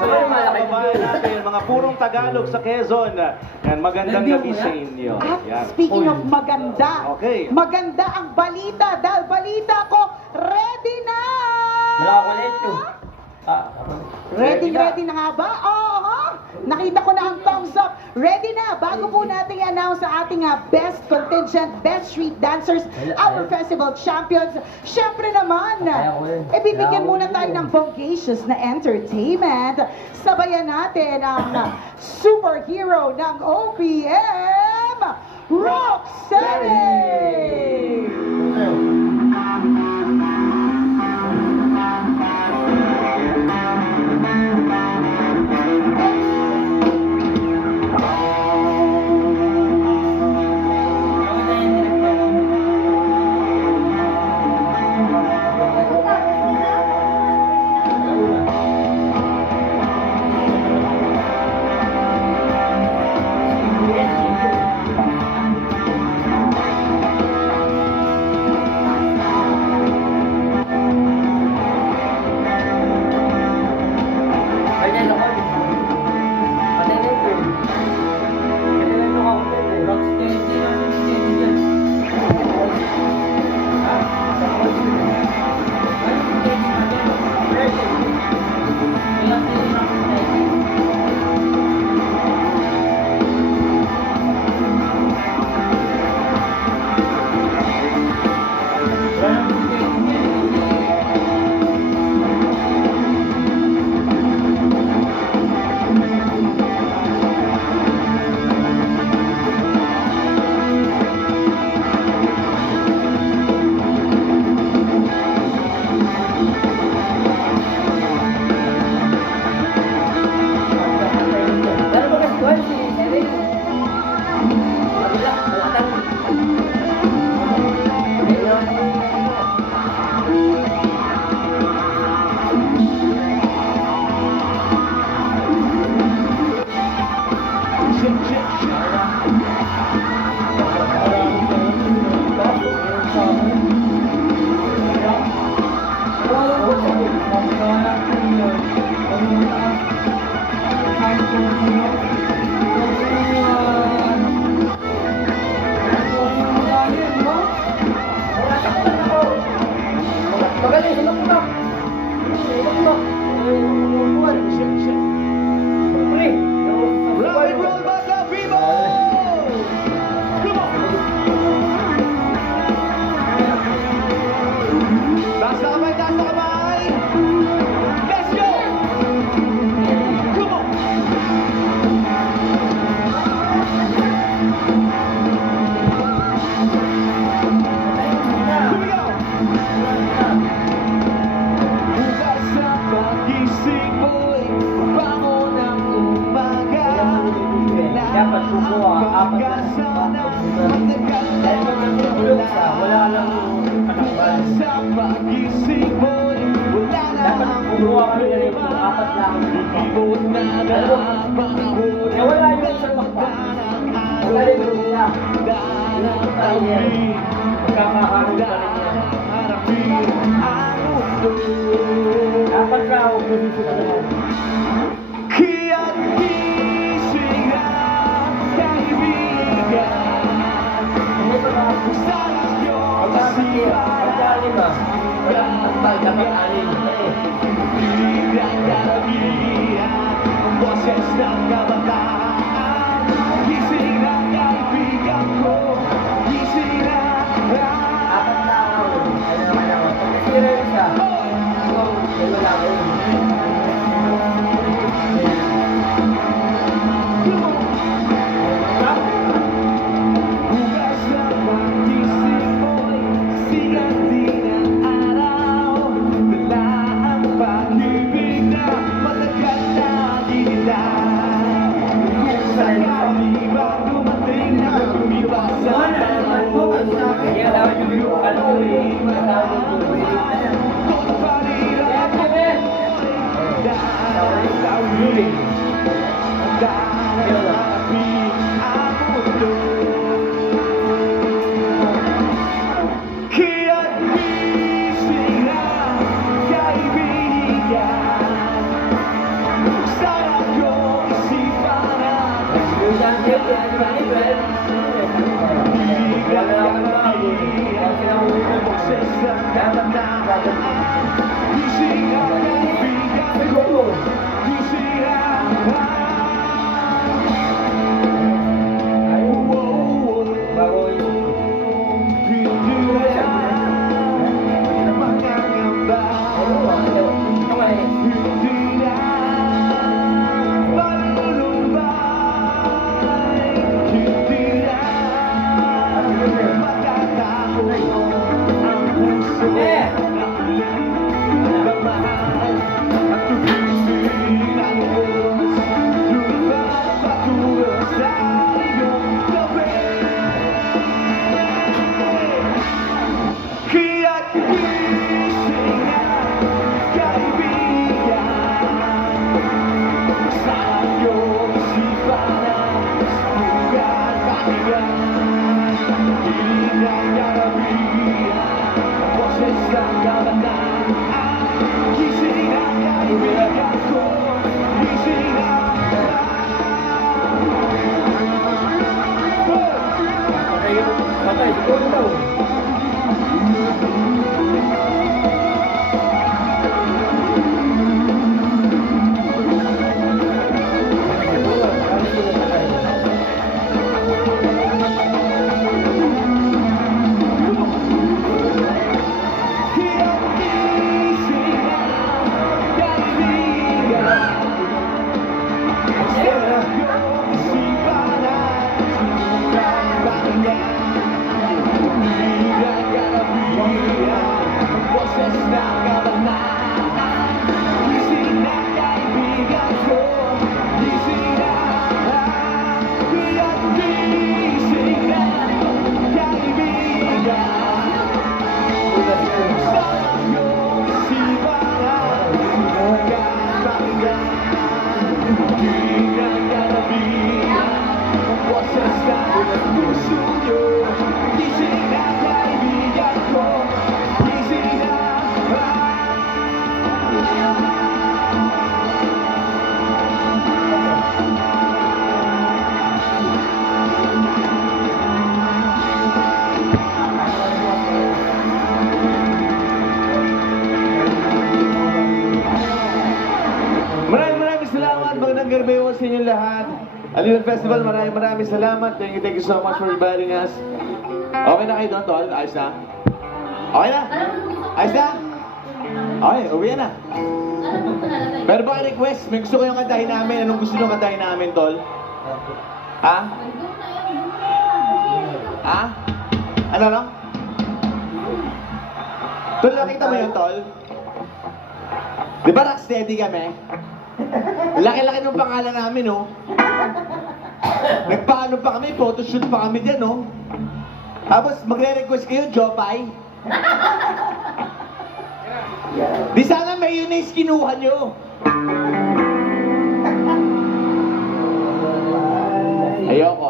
sa mga kababayan natin, mga purong Tagalog sa Quezon. Yan, magandang gabi sa inyo. Yan. Speaking of maganda, Okay. maganda ang balita. Dahil balita ko, ready na! Ready na nga ba? Oo, nakita ko na ang thumbs up. Ready na. Bago po natin i-announce sa ating best contingent, best street dancers, our festival champions. Siyempre naman, bibigyan muna tayo ng bodacious na entertainment. Sabayan natin ang superhero ng OPM, Roxanne! Maraming salamat, magandang gabi po sa inyo lahat. Aliwan Festival, maraming salamat. Thank you so much for inviting us. Okay na kayo doon, Tol? Ayos na? Okay na? Ayos na? Okay, uwi na. Pero baka request, may gusto kayong kantahin namin. Anong gusto nyo kantahin namin, Tol? Ha? Ha? Ano lang? Tol, nakita mo yun, Tol? Di ba rocksteady kami? Laki-laki ng pangalan namin, no? Nagpaano pa kami, photoshoot pa kami dyan, no? Tapos magre-request kayo, Jopay. Di sana mayonnaise kinuha nyo. Ayoko.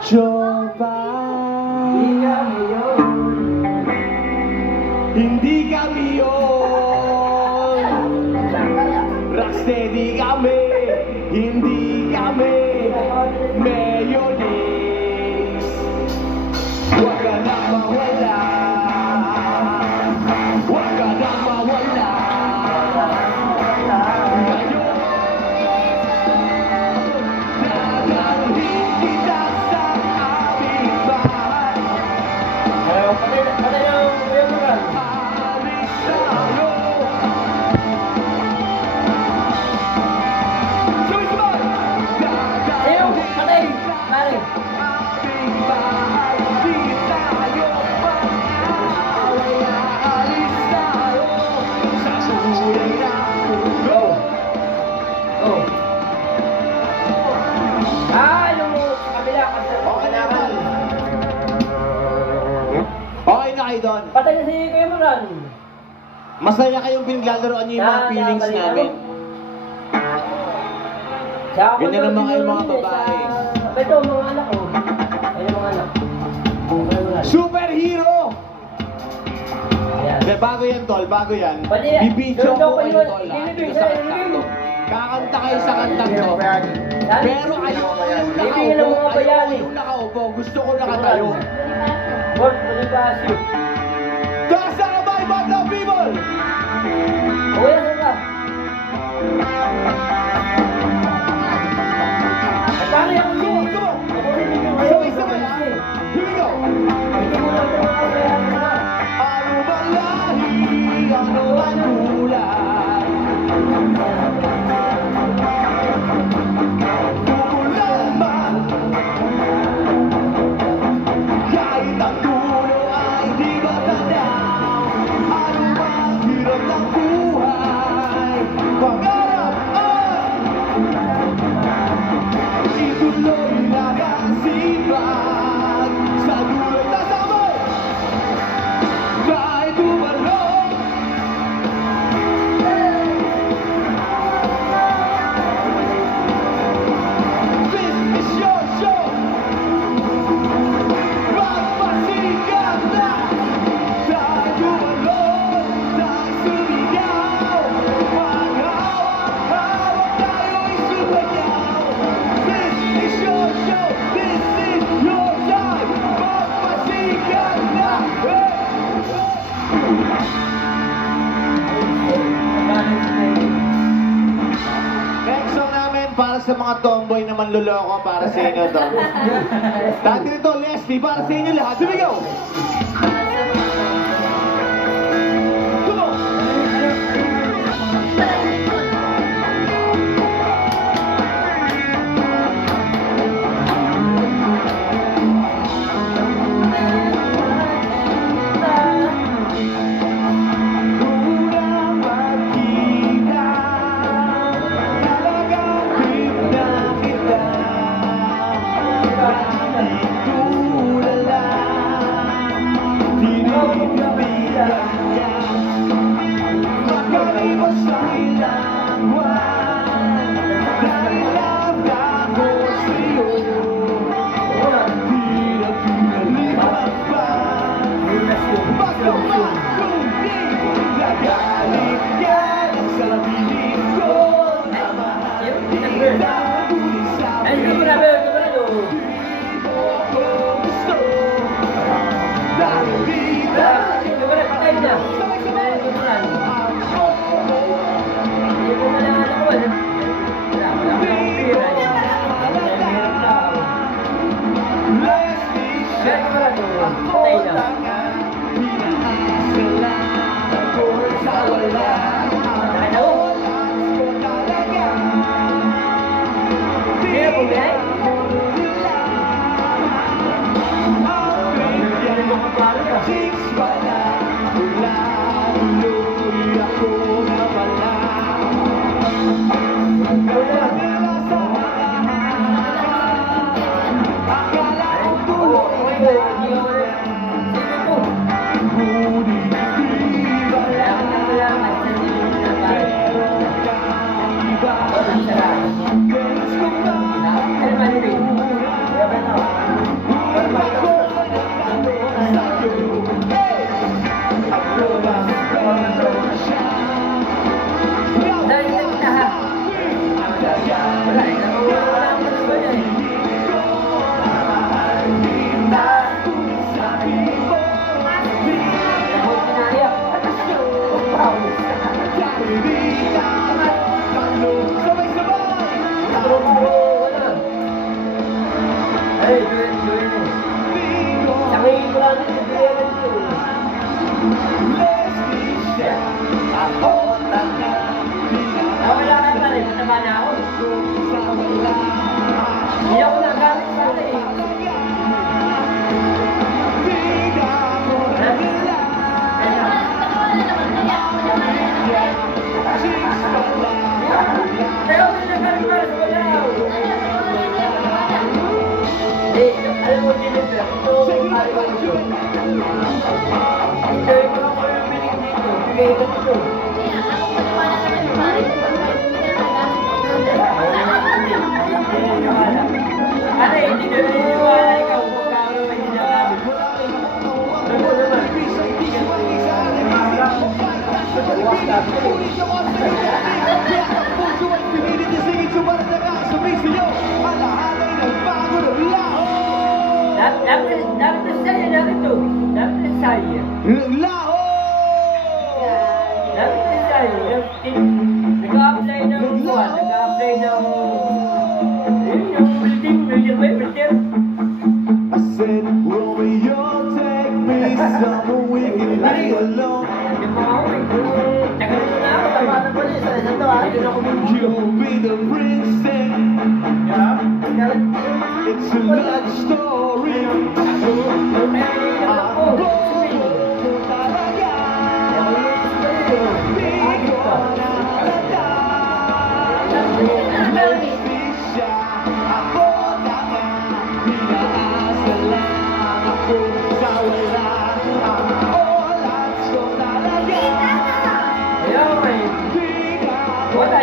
Jopay. Hindi kami yun. Rocksteady kami. Hindi kami mayonnaise. Huwag ka na mawala. Huwag ka na mawala. Ngayon, dadalhin kita sa aming bahay. Okay na kayo doon. Patay na si Kuya Moran. Masaya kayong pinaglalaroan niyo yung mga feelings namin. Ganyan naman kayo mga babae. Ito, mga anak ko. Ayun mga anak. Superhero! Ayan. Bago yan, Tol. Bago yan. Pwede yan. Bibidyo Doon ko ko kayo, yun. Tol. Ililibing Dito siya, sa ililibing. kanto. kakanta kayo sa kantang to. Pero ayoko yung nakaupo. Gusto ko nakatayo. What? Malibasyo. Taas na kamay, Batang People! Okay, saan ka? Paano yung ulo? Sabay-sabay, ha? Here we go! Ano bang lahi? Ano bang kulay? Umulan man, kahit ang dulo ay di matanaw. Ano bang hirap ng buhay? Pangarap ay ituloy lang ang sipag. Sa dulo'y tasamay, kahit umalong. This is your show. Magpasikat na, kahit umalong, kahit sumigaw. Maghawak-hawak tayo'y sumayaw. This is your show. This is your time. Magpasikat na. Next song namin para sa mga tomboy na manluloko, para sa inyo to. Dati nito, Leslie, para sa inyo lahat. Here we go! Come on! Unang magkita, talagang trip na kita. Kahit tulala, tinititigan niya. Makalipas ang ilang buwan, dahil lang ako sa'yo. Di na pinalipat pa. Basta man kung di nagalit ka sa piling ko na mahal kita, ngunit sa Ay, piling grabe, grabe. ko gusto. Dahil di tayo Grabe, patay na. sabay-sabay ako. Hindi ko na lang alam ko. Wala akong pira. Mahirap na ako. Leslie siya, ako tanga, pinaasala ako sa wala. Ako lang ko talaga. Di Sino po ba yan? mo nila. Ang Hindi mo kaparo ka. chicks pala, wala tuloy ako na wala. Nagdala sa akala ko tuloy na ngunit di wala. Meron kang iba, gusto ko na Hey, duit mo. Sabihin ko lang ito, duit mo. Wala ka pa rin, mataba na ako. Hindi ako nagamit sa atin eh. Pero hindi nagamit para sa wala. Eh, alam mo, Jennifer, ito, pare ko ito. Enjoy ko lang ko yung binig dito. Bigay ko dito. Ano eh, hindi na naniniwala ikaw kung kano may ginagamit. Ano naman? Wala ka. Nag-a-apply ng buwan, nag-a-apply ng... yung building ba yung builder? I said, Romeo, take me somewhere we can be alone. Yung mga ako eh. Tagal ko na ako, tama na pala sa isang to ah. Ito na ako You'll be the princess. It's a love story.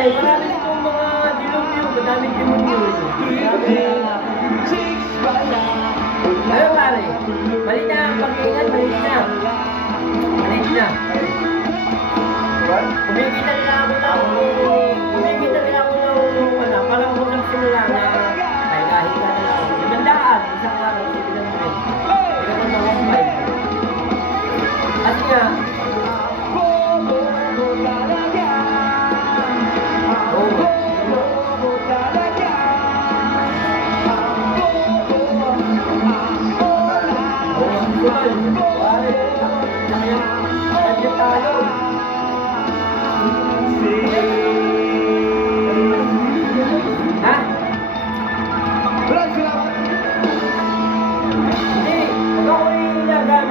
Marami itong mga dilog-dilog, madaming dilog-dilog. Ano pare? Balik na ang pag-iingat, balik na. Balik na. Kumikita nila ako ng parang unang simula na ay kahit na nila ako. 500, isang araw, bibigyan mo rin. Bibigyan mo ng 1.5. Kasi nga,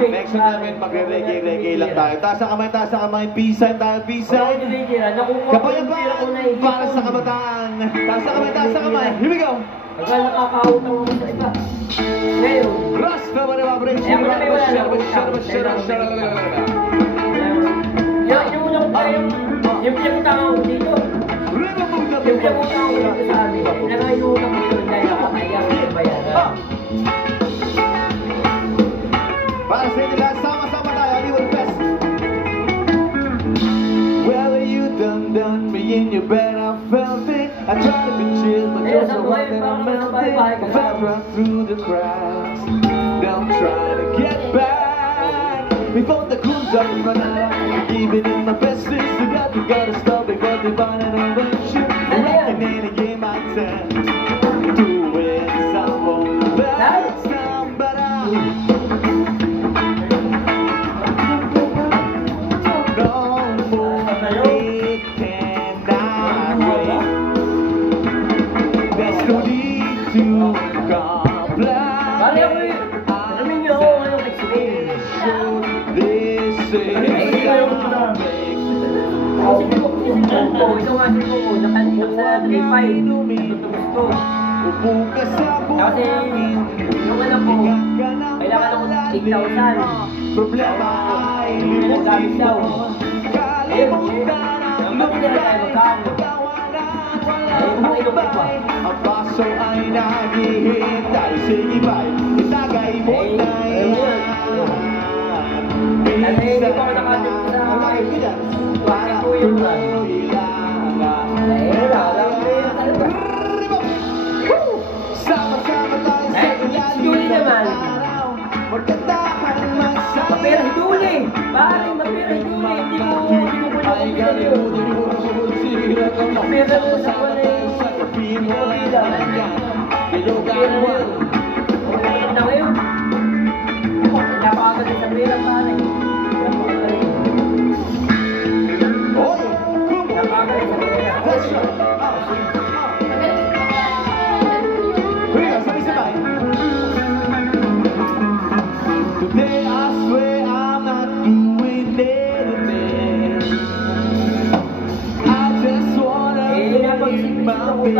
Next namin, magre-reggae lang tayo. Taas ang kamay, peace tayo, peace sign. Kapayapaan para sa kabataan. Taas ang kamay, here we go. Pagka nakakautang mo sa iba. Ngayon, Rasta ba naman, break? Ayaw mo na may wala na yung unang tayo, yung pinagutang ako dito. Yung pinagutang ako dito sa amin. Nangayutang ko yun dahil nakakaya ko yung bayaran. Para sa inyo lahat, sama-sama tayo, Hollywood Fest. Well, you done me in your bed, I felt it. I tried to be chill, but you're so hot that I'm melting. I fell right through the cracks. Now I'm trying to get back. Before the cool's up and run out, I'm giving it my best. It's that we gotta stop before they find an invention. I'm reckoning in a game I tend to win someone. That's somebody. Ito nga din ko, nakalimot sa 3-5. Tutubos ko. Kasi yung alam ko, kailangan ako 8,000. Problema ay Nagdamit daw. Ayun, yung matitira tayo magkano. Ayun, makilupit pa. ang baso ay naghihintay. Sige ba'y itagay mo na yan. Kasi hindi pa ako nakalimot sa para tuloy lang. Sama-sama tayo sa ilalim ng araw. Magkandahan magsabi. Mapera hiduli! Pare, mapera hiduli! Hindi ko kumpitan yun. Mapera mo sa wala yung kumpitan. Mapera mo yun. Kumpitan na ngayon. Napakagaling sa pera, pare. Napakagaling. Napakagaling sa pera. That's right. Today I swear I'm not doing anything. I just wanna make my way.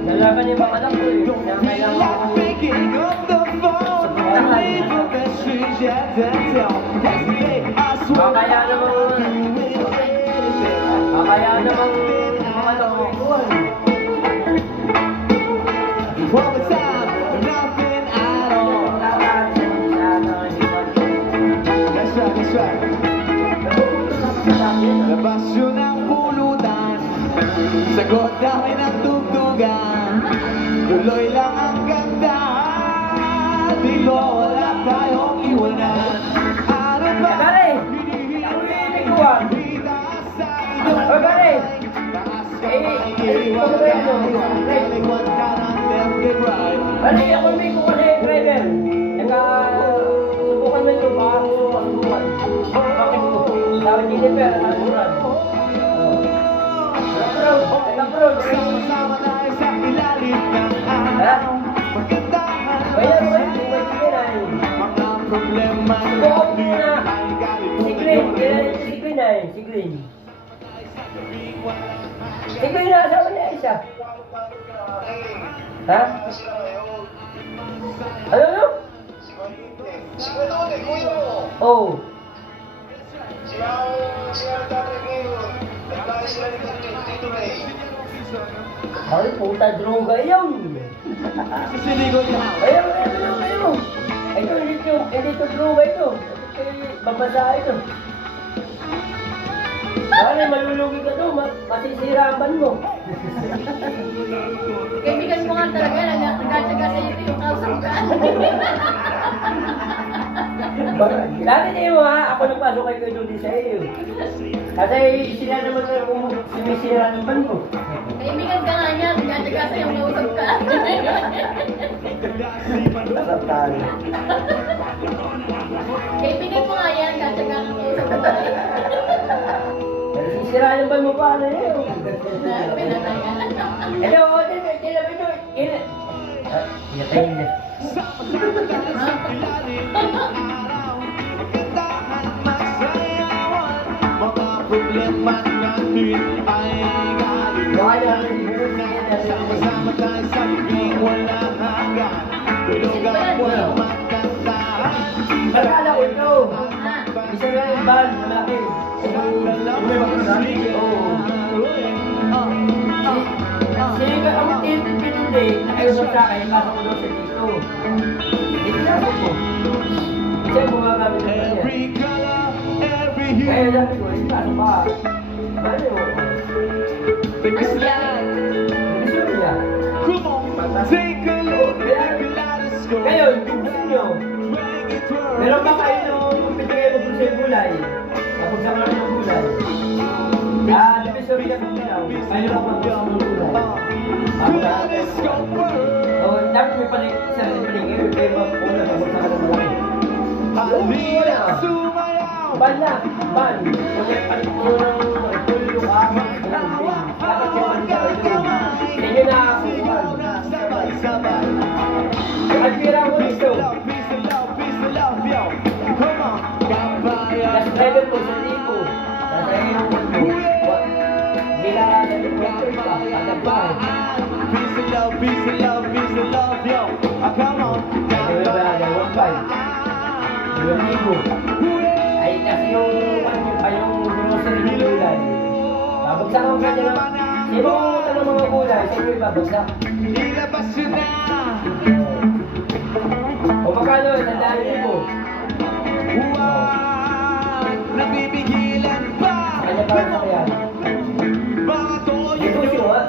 Nalaban yung mga anak ko eh. Don't feel like picking up the phone. Leave a message and tell. Yesterday I swear I'm not doing anything. Kaya namang mga anak ko ikuan. All the time, nothing at all. That's right, that's right. Labas yun ang pulutan, sagot namin ang tugtugan. Tuloy lang ang ganda, di ko wala tayong iwanan. Ano ba? Hinihintay kita sa Kasi ako may ko kasi driver. Subukan mo ito, baka subukan. Bakit mo? Sabi ni Nefer, nakaluran. Nag-approach. Sama tayo sa ilalim ng araw. Magandaan Bayan mo masaya. ito, may Mga problema Subukan mo natin na. ay galing Si Green, si Green na yun, si Green. Si Green na asawa niya isa. Ha? Ano? Oh. Ay, puta, droga yun. Siligo niya. Ayaw. Ito, hindi ito droga ito. Babasa ito. Dahil malulugi ka doon, masisirapan mo. Kaibigan mo nga talaga, nagkatsaga sa iyo yung kausap ka. Dati niyo mo ha, ako nagpasok kay Kuya Judy sa iyo. Kasi sila naman kung sinisira naman mo. Kaibigan ka nga niya, nagkatsaga sa iyo yung kausap ka. Kaibigan mo nga yan, nagkatsaga ang kausap ka. Sisira naman mo pa, ano yun? Pinataya. Ito, ito. Yatayin na. Mga problema natin ay galing sama-sama tayo sa paging walang hanggan. Tulog ang walang magkantahan. Magkala ko ito. Isa nga yung band, malaki. Sige, ang tintin-tintin nakausap sa akin, pasok ko doon sa dito. Itinasok ko. Siya gumagamit ng kanya. Every color, every Kaya hue. sabi ko, pasok pa. Ano yun? Because life, Gusto niya. come on, take a look at the kaleidoscope. Ngayon, gusto niyo. Make it work. Meron ba kayo nung pinigay mo kung sa'yo gulay? Kapag sa mga ng gulay. Divisory ka ng gulaw. Mayroon ako ng gulay. Kaleidoscope world. So, dapat may paligid. Pero mag-una ka sa mga malaki. Halina, sumayaw. Ban na! Ban! Kung may paligid mo ng tulog ka, dapat may paligid ka. Hindi na ako. Sigaw na sabay-sabay. At pira mo Peace dito. and love, peace and love, peace and love, yo. Come on, kabayan. Last driver ko sa tipo. Nasa iyo mo. Bila sa tipo. Kabayan. Peace and love, peace and love, peace and love, yo. Come on, kabayan. Ay kasi yung grocery ng gulay. Babagsakan ka nila. Sino ka ng mga gulay? Sino yung babagsak? Ilabas yun na. O magkano? Tandaan mo. Huwag nabibigilan pa. Kanya pa rin yan. Mga toyo Ito siya ha?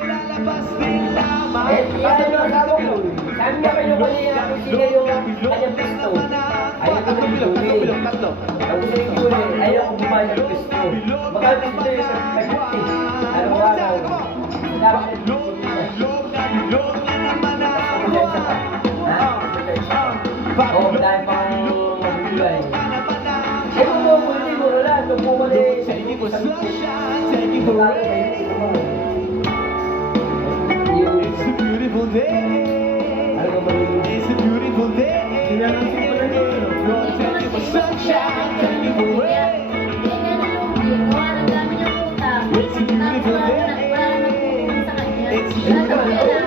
lalabas din lamang. Ano yung asawa ko? Sabi niya kayo kanina kung sino yung kanyang pisto. Ayaw ko ng gulay. Tatlo. Ang gusto yung gulay, ayaw ko bumahan ng pisto. Magkano pisto yung 50? Araw-araw. Dapat Log na naman ako. Oo, dahil pang gulay. Eh, kung mo gulay, mura lang. Kung mo gulay, sa inyo ko sa It's a beautiful day. It's a beautiful day. Lord, thank you for sunshine. Thank you for rain. It's a beautiful day. It's a beautiful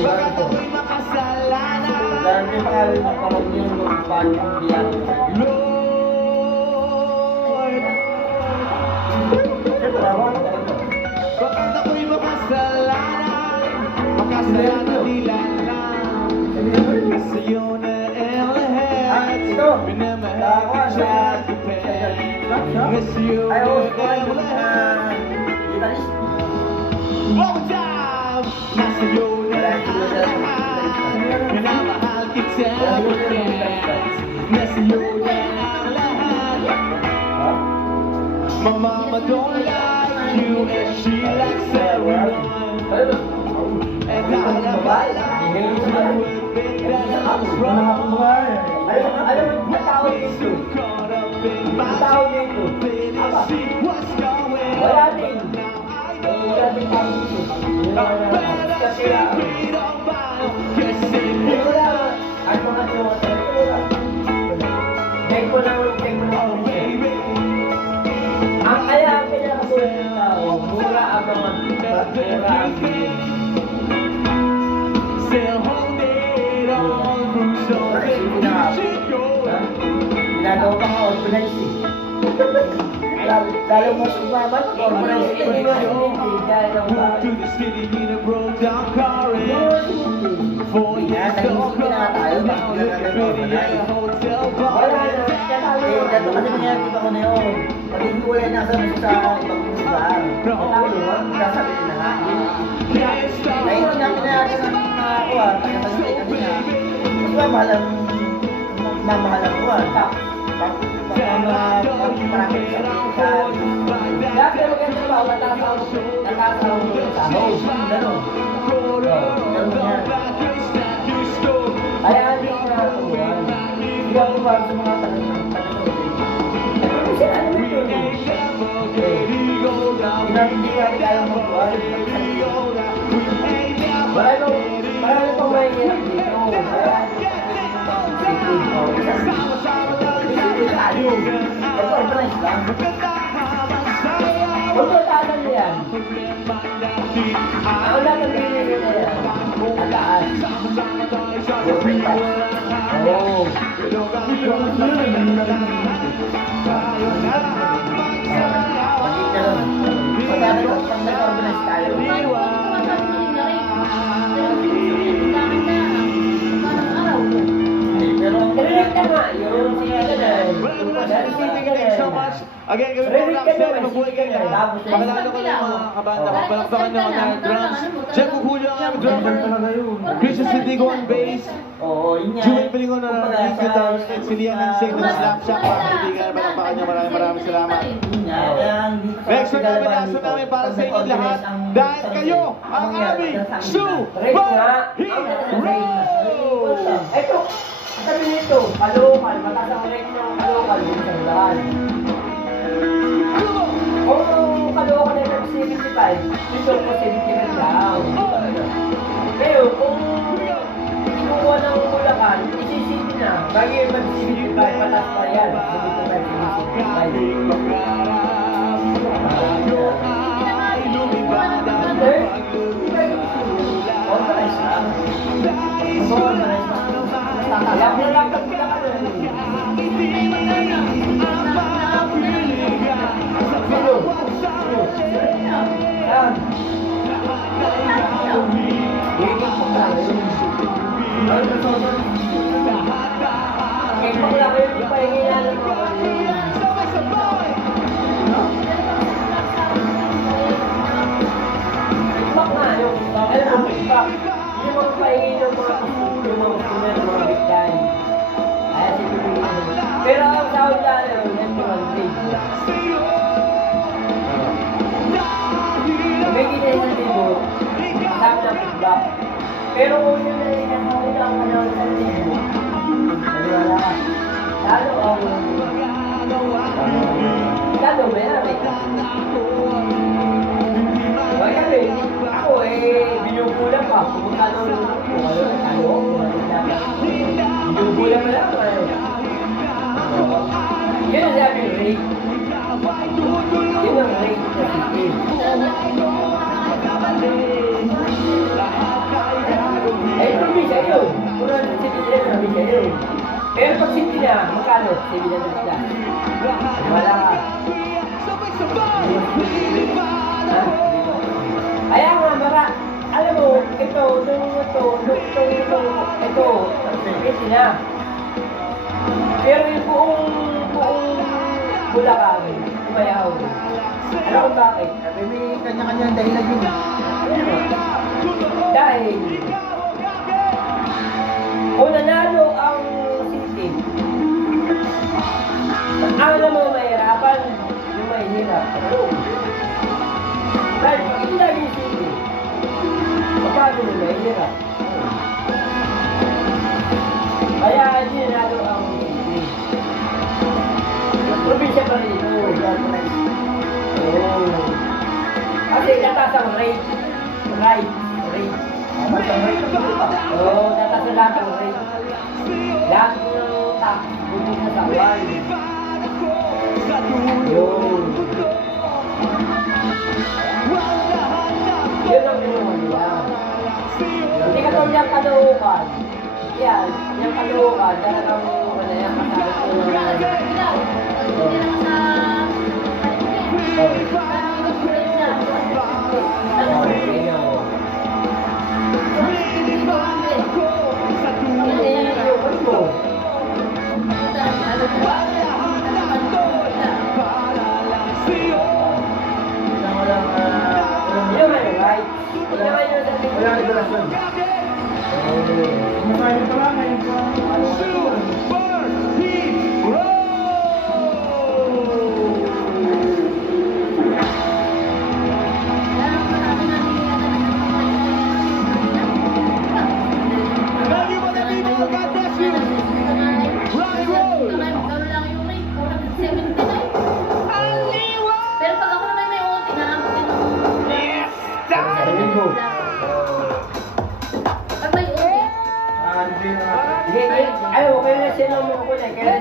Bakit ako'y makasalanan? Dahil pa kayo nakaroon yung magpapalong biyan. Lord, bakit ako'y makasalanan? Makasalanan nila lang. Sa'yo na ang lahat. Minamahal ka sa Japan. Sa'yo na ang lahat. One time! Nasa'yo na ang lahat. Minamahal kita, Japan. Nasa'yo na ang lahat. My mama don't like you and she likes everyone. And I love I was wrong. Alam mo, tawag dito. Caught up in my Tawag dito. didn't see what's going Wala on. din. Now I Wala din tawag dito. Kasi wala. Ay, mga tiyo. Take mo lang. Ang kaya pinakabulit ng tao, mura ang mga mura ang bilhin. still holding on through so many Ginagawa pa nga organize eh. Lalo mo sumaman, organize eh. Hindi dahil ang Moved to the city in a broke down car and 4 years ago, now look at me at a hotel bar. wala na. Dato kasi nangyari ko na yun. Pag-iwalay na sa ibang lugar. Tao yun, sasabihin na nga. Can't stop Ay, hindi namin natin ang mga ako ah. Taga-pagkay kami na. Mas mamahalang ko ah. Marami sa dati maganda ba? Natasaw mo sa house. Gano'n. Gano'n yan. Kaya hindi na ako yan. Hindi ako para sa mga taga-pagkay. Kasi ano mo yun eh. Hindi natin alam mag-buwan. Marami pang mahihirap dito. Nag-organize lang. Huwag mo talan niya yan. Ako lang nabili na yan. Talaan. Oo. Pagkik na lang. Pag nag-organize tayo. Rinig ka nga. Yung siya ka na. Thank you so much. Again, gawin mo lang sila, mabuhay kayo lahat. Pakilala ko lang mga kabanda ko. Palakpakan nyo ang mga drums. Jeff Julio ang aming drummer. Christian Sindigo ang bass. Oo, yun nga. Jewel Belingon ang lead guitar. And si Lian ang sing ng Slap Shop. Mga kaibigan, palakpakan nyo. Maraming salamat. Next week namin nasa namin para sa inyo lahat. Dahil kayo ang aming superhero! Ito, sabi nito, kalokal, mataas ang rate ng kalokal, yung sandahan. Kung kalokal na ng 75, ito po 75 lang. Pero kung kinuha ng Bulacan, isisipin na, bago yung mag-75, mataas pa yan. 75, organize lang. Organize lang. Alam na lang pag Bulacan na. Yan. Kaya pag wala kayo yung pahingilan mo. Bak nga, yung alam mo, bak. Yung mga pahingi ng mga kusulo, mga kusulo, mga bigyan. Kaya si Pilipinas. Pero ang sahod lang yun, yung mga bigyan. May kinaisan libo, sabi ng feedback. Pero kung yun na rin ang sahod lang panahon sa libo, naliwala ka. Lalo ang... Lalo ba yan? Wala kami, ako binubulan pa. Pumunta nung binubulan pa lang. Yun ang sabi yung rate. Yun ang rate na sige. Probinsya yun. Puro na sige na probinsya yun. Pero pag sige na, magkano? Sige na sila. Wala ka. Kaya nga, alam mo, ito, ito na. Pero yung buong Bulacan, umayaw. Alam mo bakit? May kanya-kanya dahilan yun. Dahil, kung nanalo ang city, ang alam mo mahirapan, yung mahirap. mahirap. Dahil pag hindi lagi sili, paano mo mahirap? Kaya hindi nalo ang sili. Probinsya pa rin ito. Kasi natas ang rate. Rate. Oo, natas ang lahat ang rate. Lahat ng tax, buti na sa uwan. Yun. Yun ang ginawa nila. Hindi ka tawag niyang kaluhukan. Yan, yung kaluhukan, talagang ano yan, kasarap ko naman.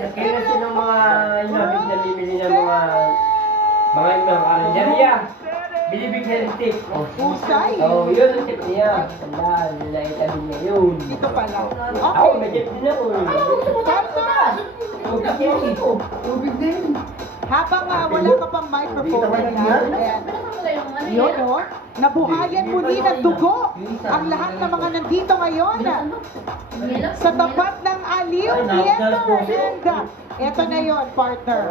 Kaya sila mga inabig na bibili ng mga kalendarya. Bilibig na tip. Pusay. Yun ang tip niya. Tandaan, nilaitabig niya yun. Dito pala. Ako, may tip din ako. Tubig din. Habang wala ka pang microphone, ayan. Yun, oh. Nabuhayan muli ng dugo ang lahat ng mga nandito ngayon sa tapat ng Aliw Theater. And eto na yon, partner.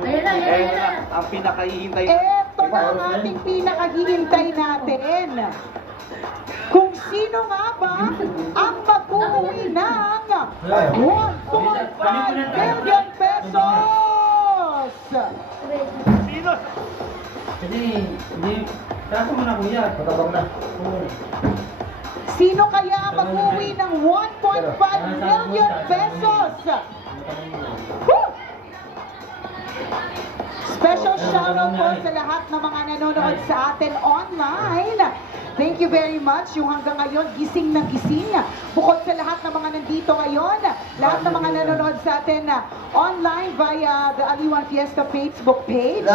Ang pinakahihintay. Eto na ang ating pinakahihintay natin. Kung sino nga ba ang mag-uwi ng 1.5 million pesos? Sino? Hindi. Kaso mo na kuya. Patabang na. Sino kaya ang mag-uwi ng 1.5 million pesos? Woo! Special shoutout po sa lahat ng mga nanonood sa atin online. Thank you very much. Yung hanggang ngayon, gising na gising. Bukod sa lahat ng mga nandito ngayon, lahat ng mga nanonood sa atin online via the Aliwan Fiesta Facebook page.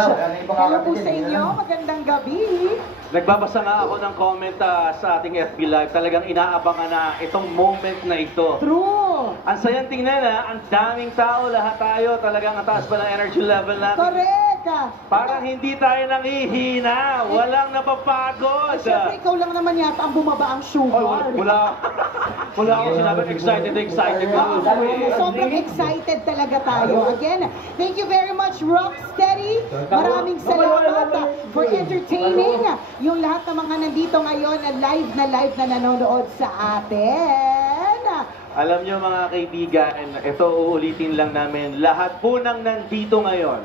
Hello po sa inyo. Magandang gabi. Nagbabasa nga ako ng comment sa ating FB Live. Talagang inaabangan na itong moment na ito. True. Ang sayang tingnan ang daming tao, lahat tayo. Talagang ang taas pa ng energy level natin. Correct. Parang hindi tayo nangihina. Walang napapagod. Siyempre, ikaw lang naman yata ang bumaba ang sugar. Wala ako sinabi. Excited lang ako eh. Sobrang excited talaga tayo. Again, thank you very much, Rocksteady. Maraming salamat for entertaining yung lahat ng mga nandito ngayon na live na nanonood sa atin. Alam nyo mga kaibigan, ito uulitin lang namin. Lahat po nang nandito ngayon,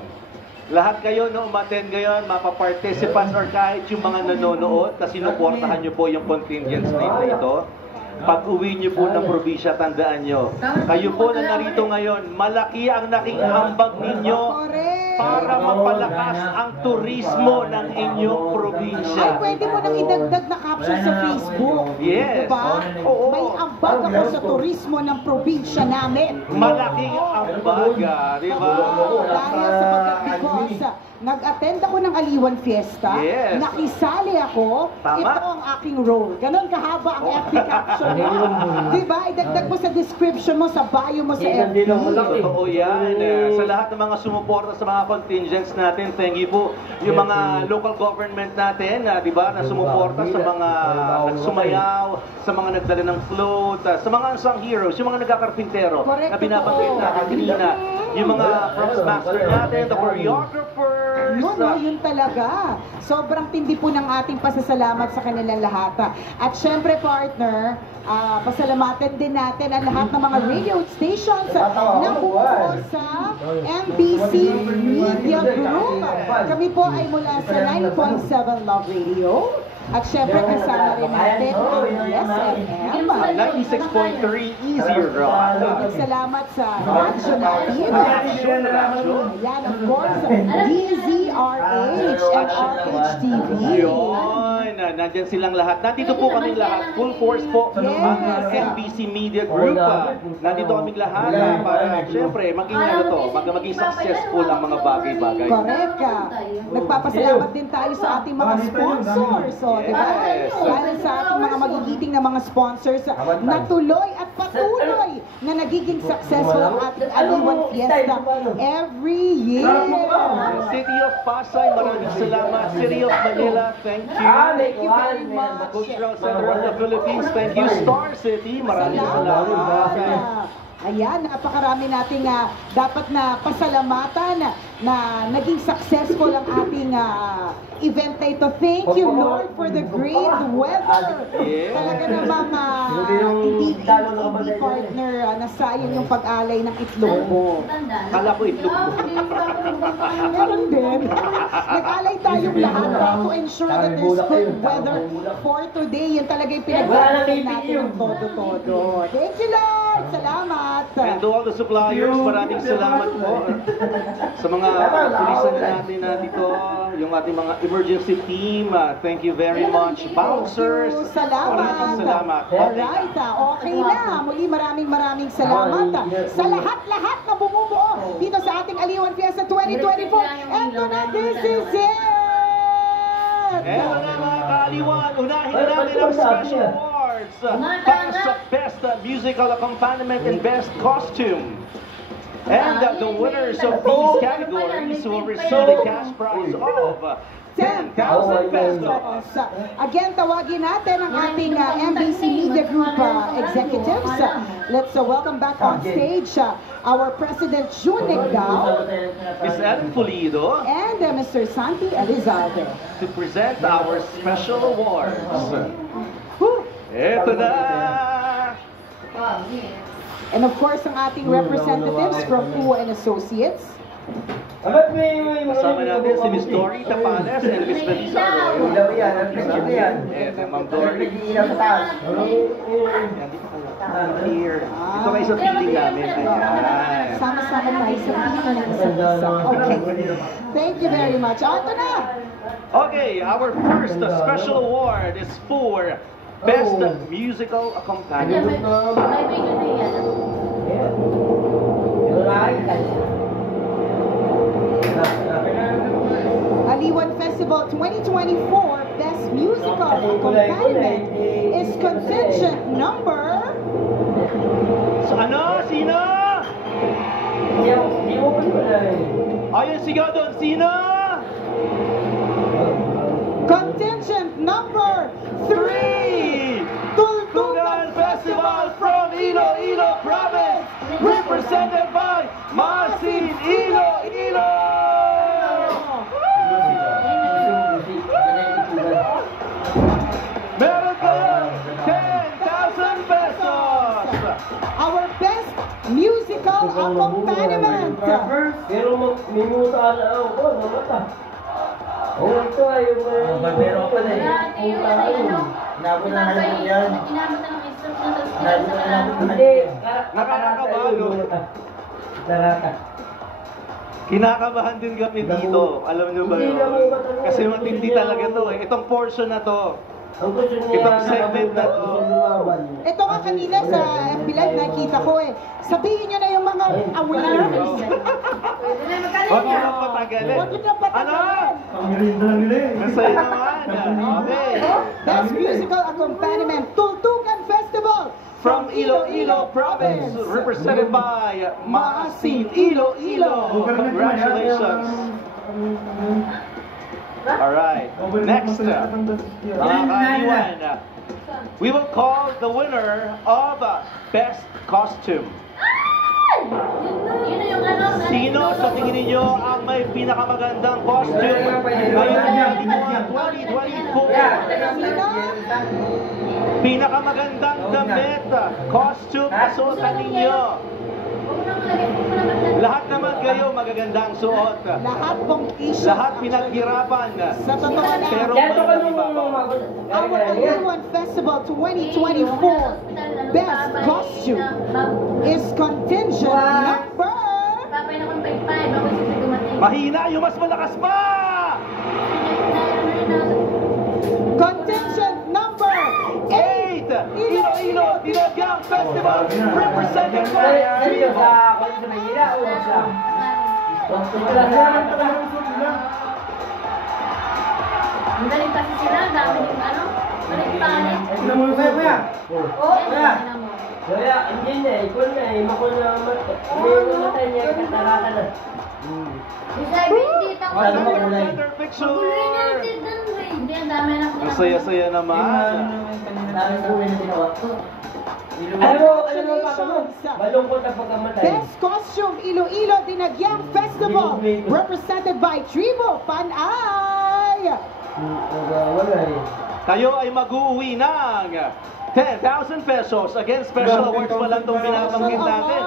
lahat kayo na umattend ngayon, mapaparticipants or kahit yung mga nanonood, kasi sinuportahan nyo po yung contingents na ito. Pag-uwi nyo po ng probinsya, tandaan nyo, kayo po na narito ngayon, malaki ang nakikiambag ninyo para mapalakas ang turismo ng inyong probinsya. Ay, pwede mo nang idagdag na caption sa Facebook. Yes. Diba? Oo. May ambag ako sa turismo ng probinsya namin. Malaking ambag, di ba? Dahil sa pagkakikos, nag-attend ako ng Aliwan Fiesta. Yes. Nakisali ako. Tama. Ito ang aking role. Ganon kahaba ang FB caption mo. Diba? Idagdag mo sa description mo, sa bio mo sa FB. Totoo yan. Sa lahat ng mga sumuporta sa mga contingents natin, thank you po. Yung mga local government natin, di ba, na sumuporta sa mga nagsumayaw, sa mga nagdala ng float, sa mga unsung heroes, yung mga nagkakarpintero Correct, na binabanggit totoo. na kanina, yung mga props master natin, the choreographer, Yun, no, yun talaga. Sobrang tindi po ng ating pasasalamat sa kanilang lahat. At syempre, partner, pasalamatan din natin ang lahat ng mga radio stations na bumuo sa MBC Media Group. Kami po ay mula sa 9.7 Love Radio. At syempre, kasama rin natin ang Yes FM. 96.3 Easier Rock. Salamat sa radyo natin. Ayan, of course, DZRH and RHTV. Yun, nandyan silang lahat. Nandito po kami lahat. Full force po ang MBC Media Group. Nandito kami lahat para, syempre, maging successful ang mga bagay-bagay. Correct ka. Nagpapasalamat din tayo sa ating mga sponsors. So, di ba? Yes. Dahil sa ating mga magigiting na mga sponsors na tuloy at patuloy na nagiging successful ang ating Aliwan Fiesta every year. City of Pasay, maraming salamat. City of Manila, thank you. Thank you very much. Cultural Center of the Philippines, thank you. Star City, maraming salamat. Ayan, napakarami nating dapat na pasalamatan na naging successful ang ating event na ito. Thank you, Lord, for the great weather. Yeah. Talaga namang hindi partner, nasayang yung pag-alay ng itlog mo. Kala ko itlog mo. Meron din. Nag-alay tayong lahat to ensure that there's good weather for today. Yan talaga yung pinag-alay natin ng todo-todo. Thank you, Lord! Salamat! And to all the suppliers, maraming salamat po sa mga pulisan natin dito, yung ating mga emergency team. Thank you very much. Bouncers, maraming salamat. Alright, okay na. Muli maraming salamat sa lahat-lahat na bumubuo dito sa ating Aliwan Fiesta 2024. And na, this is it! Eto na mga kaaliwan, unahin na namin ang special awards para sa Best Musical Accompaniment and Best Costume. And the winners of these categories will receive a cash prize of 10,000 pesos. Again, tawagin natin ang ating MBC Media Group executives. Let's welcome back on stage our President June Negdao Miss Ellen Pulido and Mr. Santi Elizalde to present our special awards. Eto na! And of course, ang ating representatives from Kuo and Associates. Kasama natin si Miss Dory Tapales and Miss Melissa Arroyo. And Ma'am Dory. Here. Ito kayo sa feeling namin. Ayan. Sama-sama tayo sa pila ng isa't isa. Okay. Thank you very much. Ito na! Okay, our first special award is for Best Musical Accompaniment. Aliwan Festival 2024 Best Musical Accompaniment is contingent number... So ano? Sino? Ayun, sigaw doon. Sino? Contingent number 3! Tultugan Festival from Iloilo Province, represented by Masin Iloilo! Meron kang 10,000 pesos! Our Best Musical Accompaniment! Pero mimuta na ako, namata. Ito ay yung... Meron pa na Inabot na ng yan. Inabot na ng isip na Hindi. Nakakabalo. Nakaka. Kinakabahan din kami dito. Alam nyo ba yun? Kasi matindi talaga to eh. Itong portion na to. Itong segment na to. Ito nga kanina sa FB Live nakita ko eh. Sabihin nyo na yung mga winners. Huwag nyo nang patagalin. Huwag nyo na patagalin. Masaya naman. Okay. Best Musical Accompaniment, Tultugan Festival From Iloilo Province, represented by Maasin Iloilo. Congratulations. All right. Next, mga kaaniwan, we will call the winner of Best Costume. Yun na yung ano, Sino sa tingin ninyo ang may pinakamagandang costume ngayong 2024? Pinakamagandang damit, costume na suotan ninyo. Lahat naman kayo magagandang suot. Lahat pong t-shirt. Lahat pinaghirapan. Sa totoo lang, Pero our Aliwan Festival 2024 best costume is contingent number... Tapay na kong 5-5. Ako yung dumating. mahina yung mas malakas pa! Contingent number 8! 8! Iloilo Dinagyang Festival represented by Seryo sa sa Manila o sa... Ang galing kasi sila. Ang dami yung ano. Balik pa rin. Ito mo sa'yo, kuya. Kaya. Kaya, hindi na eh. Kung na eh, makon na matay. Hindi mo matay niya, katarata na. Sabi, hindi ako. Ano mo kulay? Center picture! Hindi, ang dami na Ang saya-saya naman. Dami ko rin ginawa. Alam mo, papa mo, malungkot ang pagkamatay. Best costume Iloilo Dinagyang Festival represented by Tribo Panay! Wala eh. Kayo ay mag-uuwi ng 10,000 pesos. Again, special awards pa lang itong binabanggit natin.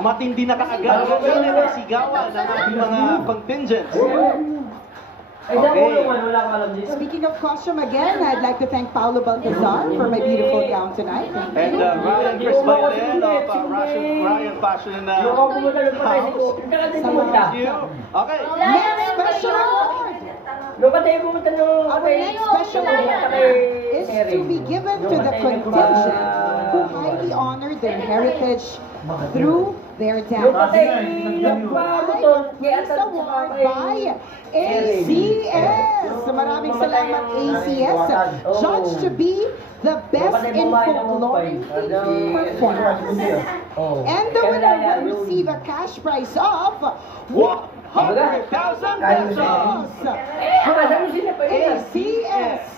Matindi na kaagad. Ganyan ang sigawan ng ating mga contingents. Ay, dyan mo yung wala ka alam dito. Speaking of costume again, I'd like to thank Paolo Balcazar for my beautiful gown tonight. And Ryan Chris Bailen of Ryan Fashion Yung ako pumunta ng patay House. ko, hindi ka din pumunta. Thank you. Okay. Next special award Nung patay pumunta ng Our patay. next special award is to be given to the contingent who highly honored their heritage through their Yung patay, dance. nagpabuton, kaya Praise award by ACS. Maraming salamat ACS. Judged to be the best in folkloric performance. And the winner will receive a cash prize of 100,000 pesos from ACS.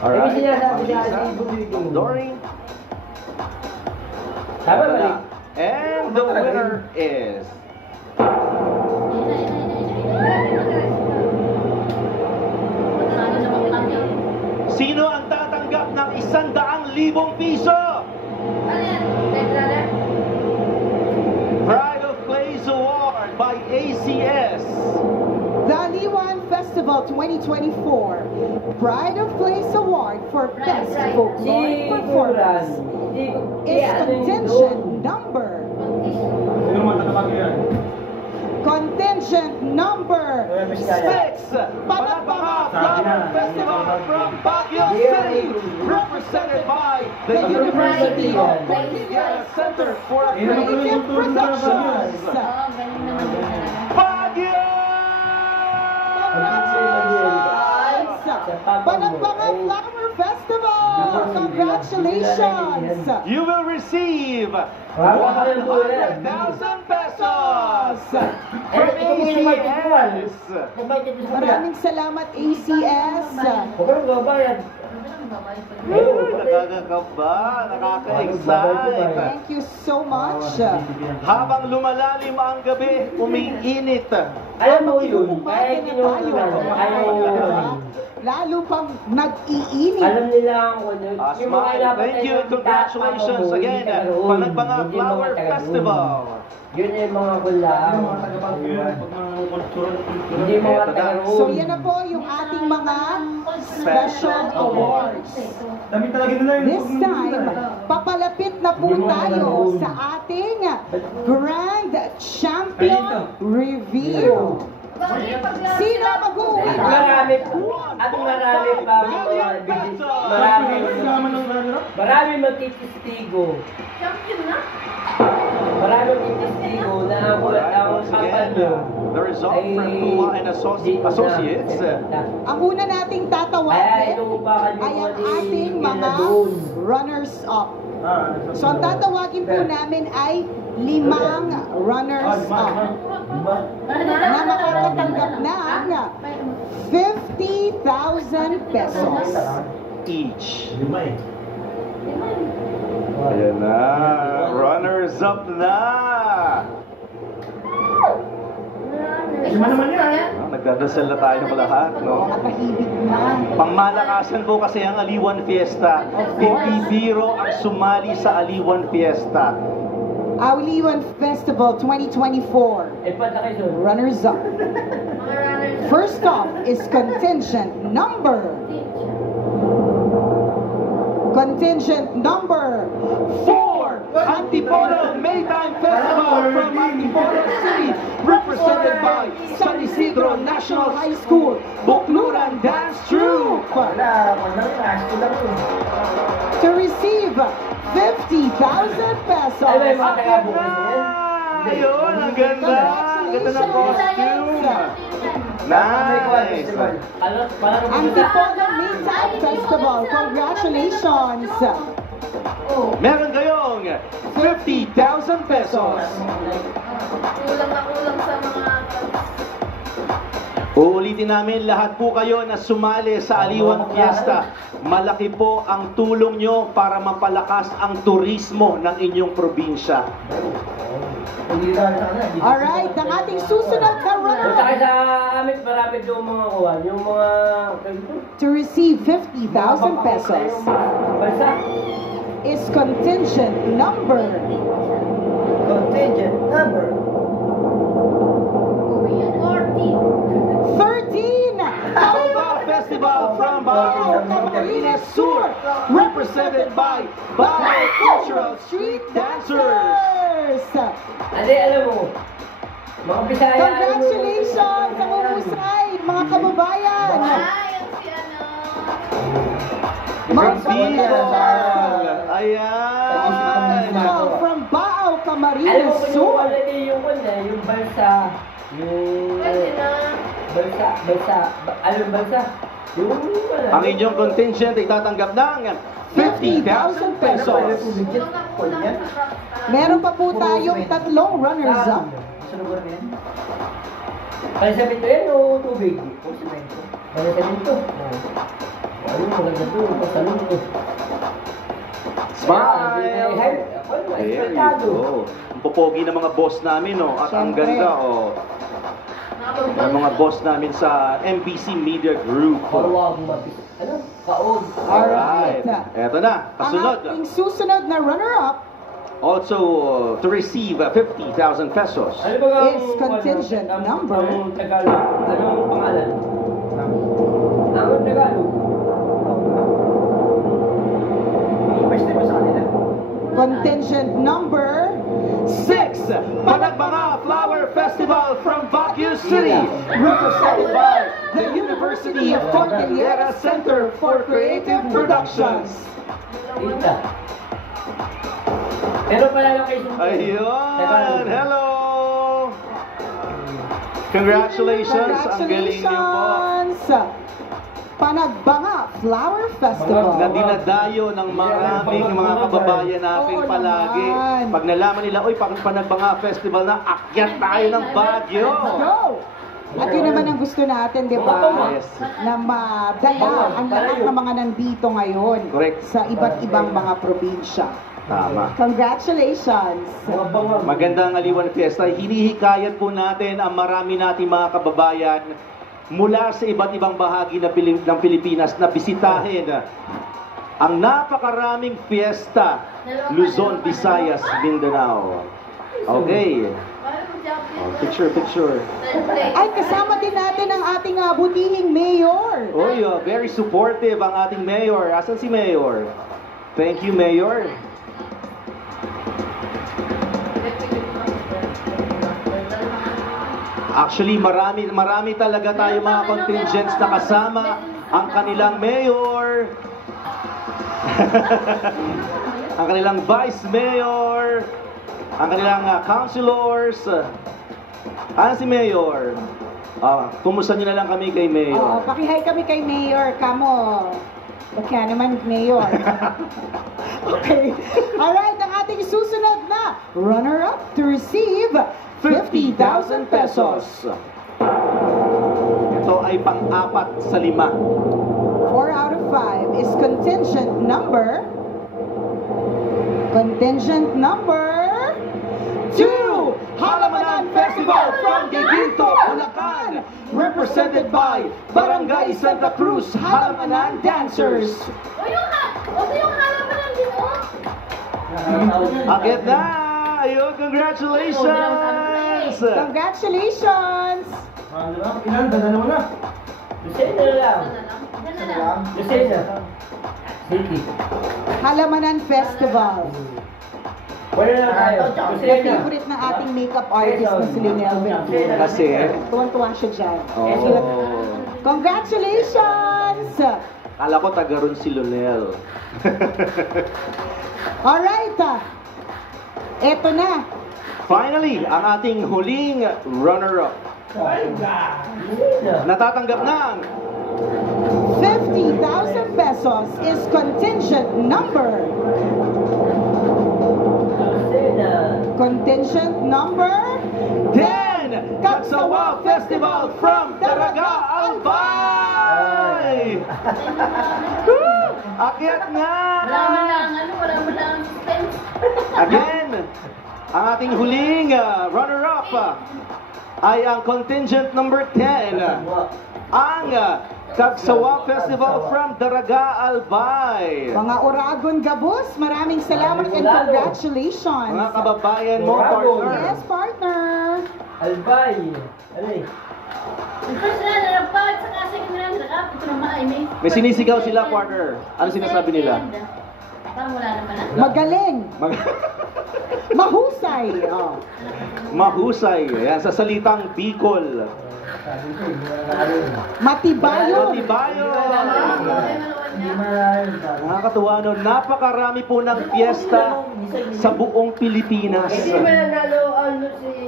Alright. sinasabi niya si Doring. Tama ba? And the winner is... Sino ang tatanggap ng 100,000 piso? Pride of Place Award by ACS. The Aliwan Festival 2024 Pride of Place Award for Best Folkloric Performance is contingent number. Contingent number 6. Palakpakan Flower Festival from Baguio City, represented by the University of Cordillera Center for Creative Productions. Baguio! Palakpakan Flower Festival! Congratulations! You will receive 100,000 pesos from ACS. Maraming salamat ACS. Huwag ka magbabayad. Nakakakaba, nakaka-excite. Thank you so much. Habang lumalalim ang gabi, umiinit. Alam mo yun, kahit kinukulan, ayaw mo yun. Lalo pang nag-iinit. Alam nila ang ano. Asma, thank you and congratulations again. Panagbanga Flower Festival. Yun yung mga kulaan. Hindi mga taga-roon. So yan na po yung ating mga special awards. This time, papalapit na po tayo sa ating Grand Champion Reveal. Sino mag-uwi? Marami pa marami magtitistigo. Champion na? Marami magtitistigo na ang kapal mo. The result from Puma and Associates. Ang una nating tatawagin ay ang ating mga runners-up. So ang tatawagin po namin ay 5 runners-up na makakatanggap ng 50,000 pesos. Each. Ayan na. Runners up na. Lima naman yan. Nagdadasal na tayo ng lahat, no? At tahimik na. Pangmalakasan po kasi ang Aliwan Fiesta. Hindi biro ang sumali sa Aliwan Fiesta. Aliwan Festival 2024. Pata kayo. Runners up. First off is contingent number 4, Antipolo Maytime Festival from Antipolo City, represented by San Isidro National High School, Bukluran Dance Troupe. Wala lang, asko lang yun. To receive 50,000 pesos. Ay, may mga kaya bukas yan. Ayun, ang ganda. Ang ganda ng costume. Nice. Antipolo Maytime Festival. Congratulations. Meron kayong 50,000 pesos. Kulang na kulang sa mga... Uulitin namin, lahat po kayo na sumali sa Aliwan Fiesta. Malaki po ang tulong nyo para mapalakas ang turismo ng inyong probinsya. Alright, ang ating susunod na Punta runner kayo sa amin, marami yung mga kuwan. Yung mga... to receive 50,000 pesos Balsa. is contingent number Contingent number. 13. Baobab Festival from Baobab, Camarines Sur, represented by Baobab Cultural Street Dancers. Ate, alam mo, mga Bisaya... Congratulations sa uhusay, mga kababayan. Ayan si ano. Mga Kabilang. Ayan. Festival from Bao, Alam mo Camarines kung yung Sur. wala niya yung balsa, yung... Pwede na. Alam yung balsa? Yung wala. Ang inyong contingent ay tatanggap ng 50,000 pesos. Kulang na kulang sa rock. Meron pa po tayong tatlong runners-up. Sa lugar na yan? Kaya sa pinto yan o tubig? O semento? Kaya sa pinto? Ano, maganda to, pasalong to. Smile! There you go. Ang popogi ng mga boss namin, no? At ang Siyempre. ganda, oh. Ang mga boss namin sa MBC Media Group. Kawag mabis. Ano? Kaog. Alright. Eto na, Ang kasunod. ating susunod na runner-up Also, to receive 50,000 pesos. Ano ba is contingent number. Ang Tagalog. Anong pangalan? Ang Tagalog. Pwede ba sa kanila? contingent number 6, Panagbanga Flower Festival from Baguio City, represented by the University of Cordillera Center for Creative Productions. Dita. Pero pala location ko. Ayun! Hello! Congratulations! Ang galing niyo po. Panagbanga Flower Festival. Na dinadayo ng maraming mga kababayan natin Oo palagi. naman. Pag nalaman nila, uy, Panagbanga Festival na, akyat tayo ng Baguio! Go! At yun naman ang gusto natin, di ba? Yes. Na madala ang lahat ng mga nandito ngayon Correct. sa iba't ibang mga probinsya. Tama. Congratulations! Mga bangag. Magandang Aliwan Fiesta. Hinihikayat po natin ang marami nating mga kababayan mula sa iba't ibang bahagi ng Pilipinas na bisitahin ang napakaraming fiesta, Luzon, Visayas, Mindanao. Okay. Oh, picture. Ay, kasama din natin ang ating butihing mayor. Oy, very supportive ang ating mayor. Asan si mayor? Thank you, mayor. Actually, marami talaga tayo mga contingents na kasama ang kanilang mayor, ang kanilang vice mayor, ang kanilang councilors. Si mayor? Kumusta nyo na lang kami kay Oo, mayor? pakihay kami kay mayor. Kamo, kaya naman mayor. Okay. Alright, ang ating susunod na runner-up to receive 50,000 pesos. Ito ay pang-apat sa 5. 4 out of 5 is contingent number 2. Halamanan Festival from Guiguinto, Bulacan. Represented by Barangay Santa Cruz Halamanan Dancers. O yung halaman dito. Akit na! Ayun, congratulations! Congratulations! Ilan? Dala mo na. Lucena lang. Ganda lang. Lucena. City. Halamanan Festival. Wala na tayo. Na Lucena. favorite ng ating makeup artist na si Lionel Ventura. Kasi, Tuwan-tuwa siya dyan. oh, Congratulations! kala ko taga ron si Lonel. Alright, eto na. Finally, ang ating huling runner-up. Lucena. Natatanggap ng 50,000 pesos is contingent number. Lucena. Contingent number 10 Katsawa Festival from Daraga, Albay! Akyat na! Wala mo lang suspense. Again, ang ating huling runner-up ay ang contingent number 10. Ang Katsawa Festival from Daraga, Albay. Mga Oragon Gabus, maraming salamat and congratulations. Mga kababayan mo, partner. Yes, partner. Albay. Ano eh? Yung first runner-up pa, at saka second runner-up, ito naman ay May sinisigaw sila, partner. Ano sinasabi nila? Parang wala naman ah. Magaling. Mag- Mahusay. Oh. Mahusay. Yan, sa salitang Bicol. Sabi ko, hindi na nakalun. Matibayon. Matibayo! Hindi malalun. Nakakatuwa nun. Napakarami po ng piyesta sa buong Pilipinas. Hindi mo nanalo ano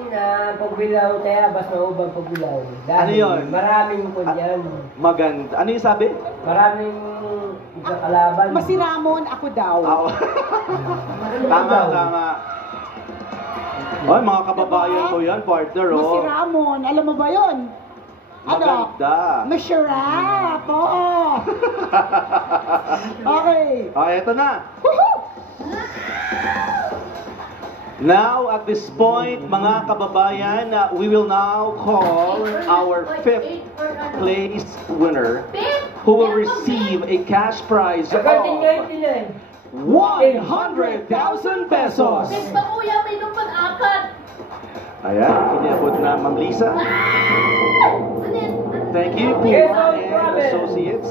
na pagbilaw kaya bas maubang pagbilaw. Dahil Ano yun? Maraming po dyan. Maganda. Ano yung sabi? Maraming kalaban. Masiramon ako daw. Tama, tama. Ay, mga kababayan ko yan, partner, oh. Masiramon. Alam mo ba yun? Ano? Maganda. Masarap. Oo. Okay. Eto na. Woohoo! Now, at this point, mga kababayan, we will now call our 5th place winner who will receive a cash prize of Pagkating ngayon nila eh. 100,000 pesos. Next pa kuya, may nung pag-apat. Ayan, inabot na Ma'am Lisa. Thank you, Puma and Associates.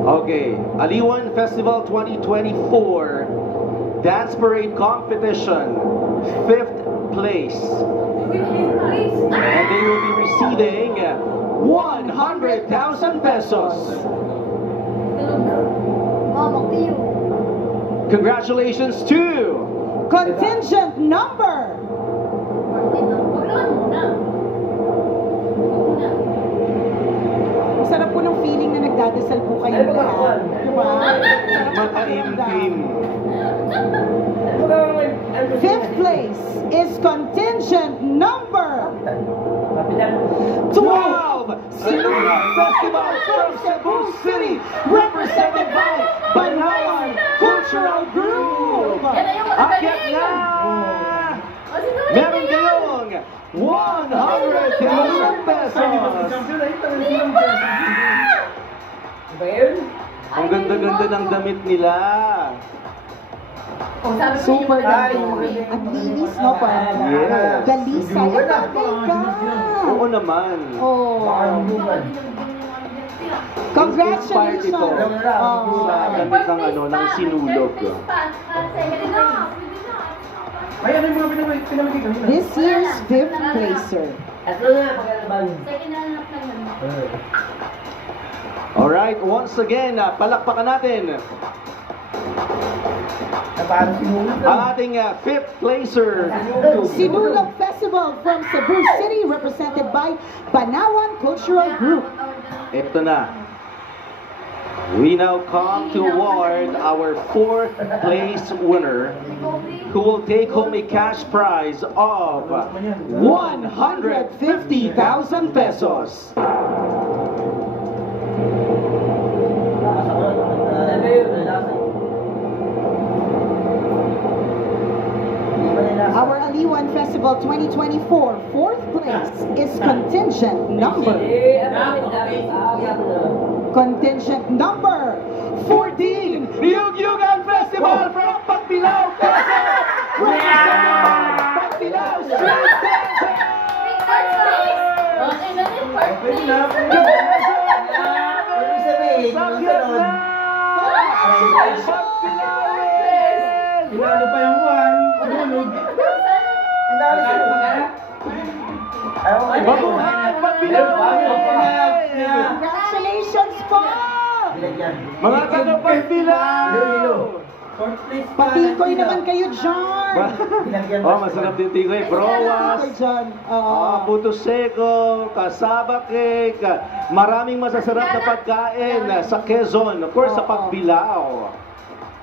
Okay, Aliwan Festival 2024 Dance Parade Competition, 5th place. And they will be receiving 100,000 pesos. Congratulations to Contingent number. Ang sarap po ng feeling na nagdadasal po kayo Ay, baka lahat. kuwan. Diba? Sarap po Mataimtim. pakiramdam. Fifth place is contingent number Kapitan. 12 Sinula Festival from Cebu City, represented by Banawan Cultural Group. Akyat na! Meron kayong 100,000 pesos. Ba yun? Ang ganda-ganda ng damit nila. super Ay, ganda. At linis, no? Parang Yes. galisa. Ay, bagay ka. Oo naman. Oh. Inspired Congratulations. ito Oh. sa damit ng ano, ng sinulog. Ay, ano yung mga pinamigay kanina? This year's fifth placer. Tatlo na pagkalaban. Second runner-up lang yun. Alright, once again, palakpakan natin Paano sinulog ang ating 5th placer. Sinulog Festival from Cebu City, represented by Banawan Cultural Group. Ito na. We now come to award our 4th place winner, who will take home a cash prize of 150,000 pesos. Festival 2024. Fourth place is contingent number. Contingent number 14. Niyug-Yugan Festival from Pagbilao, Quezon! Pagbilao Street Dancer! Okay, ganun, fourth place. Ibig sabihin, Sa yung Vietnam! Congratulations! Pagbilao! Sinalo pa yung one. Nulog. Sinalo siya. Ayaw ko. Mabuhay Pagbilao! Congratulations po! Bilagyan. Mga taga-Pagbilao! Fourth place. Patikoy naman kayo dyan! Bilagyan. Oh, masarap din tikoy. Browas, Patikoy dyan. Oo. puto seco, kasaba cake, maraming masasarap na pagkain sa Quezon, of course sa Pagbilao.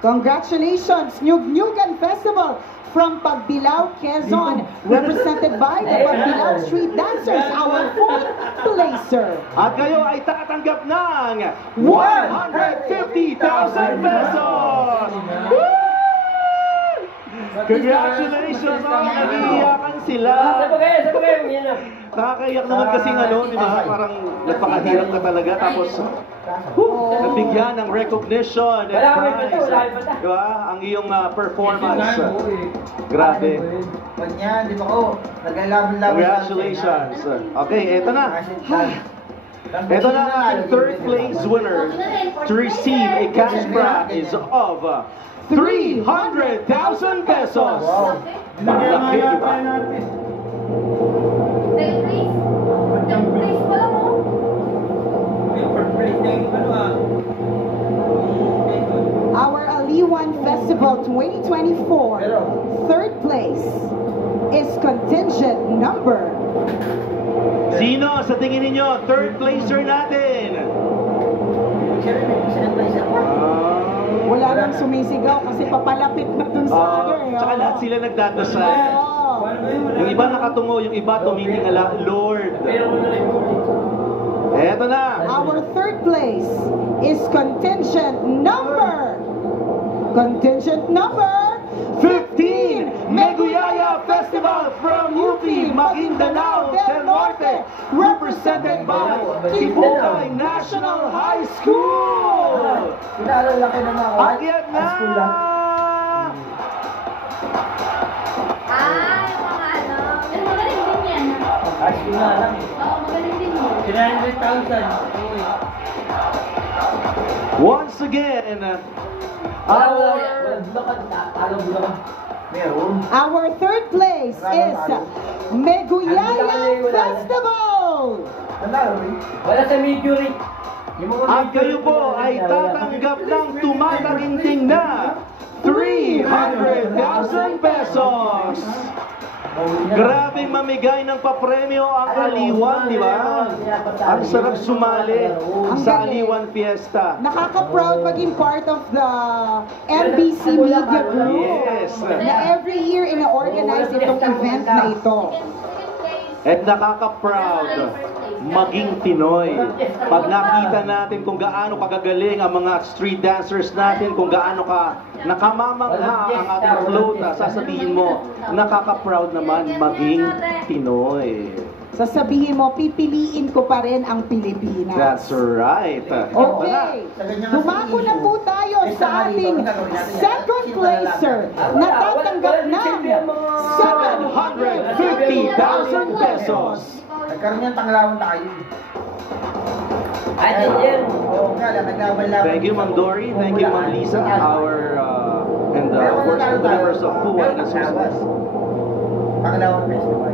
Congratulations, Nyug-Nyugan Festival from Pagbilao, Quezon, represented by the Pagbilao Street Dancers, our fourth placer. At kayo ay tatanggap ng 150,000 pesos! Woo! Congratulations! Oh, nag-iiyakan sila! Sabagay, yan na. Nakakaiyak naman kasi di ba? Parang napakahirap ka talaga. Tapos, nabigyan ng recognition and Wala kami prize. dito, wala kami dito. Di ba? Ang iyong performance. Grabe. Pag yan, di ba ko, naglalaban-laban. Congratulations. Okay, eto na. Ito na ang third place winner to receive a cash prize of 300,000 pesos. Wow. Bilagyan Laki, nga di ba? tayo natin. Second place. Third place pala mo. Yung fourth place na yung ano ah. Our Aliwan Festival 2024, Pero, third place is contingent number. Sino sa tingin ninyo third placer natin? siya rin eh, second place ako. Wala nang sumisigaw kasi papalapit na dun sa ano eh. Tsaka lahat sila nagdadasal. Oo. Yung iba nakatungo, yung iba tumitingala, Lord. Eto na. Our third place is contingent number 15, Meguyaya Festival from UP, Maguindanao del Norte, represented by Kibukay National High School. Pinaalala na mga Akyat na! high school lang. Yung mga ano. Pero magaling din yan. High school na lang. Oo, magaling din yun. 300,000. Uy. Once again, our Meron. Our third place is Meguyaya Festival. Nanalo rin. Wala sa Miduri. Yung mga at kayo po ay tatanggap ng tumataginting na 300,000 pesos. Grabing mamigay ng papremyo ang Aliwan, di ba? Ang sarap sumali sa Aliwan Fiesta. Nakaka-proud maging part of the NBC Media Group. Yes. Na every year ina-organize itong event na ito. At nakaka-proud maging Pinoy. Pag nakita natin kung gaano kagagaling ang mga street dancers natin, kung gaano ka nakamamangha ang ating float, sasabihin mo, nakaka-proud naman maging Pinoy. Sasabihin mo, pipiliin ko pa rin ang Pilipinas. That's right. Okay, dumako na po tayo sa ating second placer na tatanggap ng 750,000 pesos. Nagkaroon yan, tanglawan tayo. Ay, yan. Oo nga lang, naglaban-laban. Thank you, Ma'am Dory. Thank you, Ma'am Lisa. And of course, the members of Puwa and Associates. Tanglawan Festival.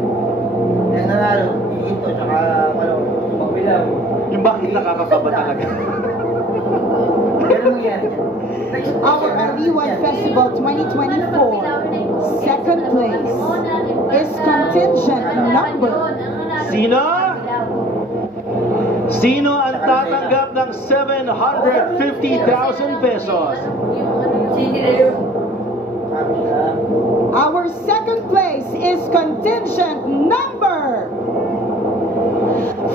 Yung nanalo, ito, tsaka ano, Pagbilang. Yung bakit nakakakaba talaga. ganun mangyari yan. Our Aliwan Festival 2024, second place is contingent number. Sino? Sino ang tatanggap ng 750,000 pesos? Sige na yun. Sabi siya, Our second place is contingent number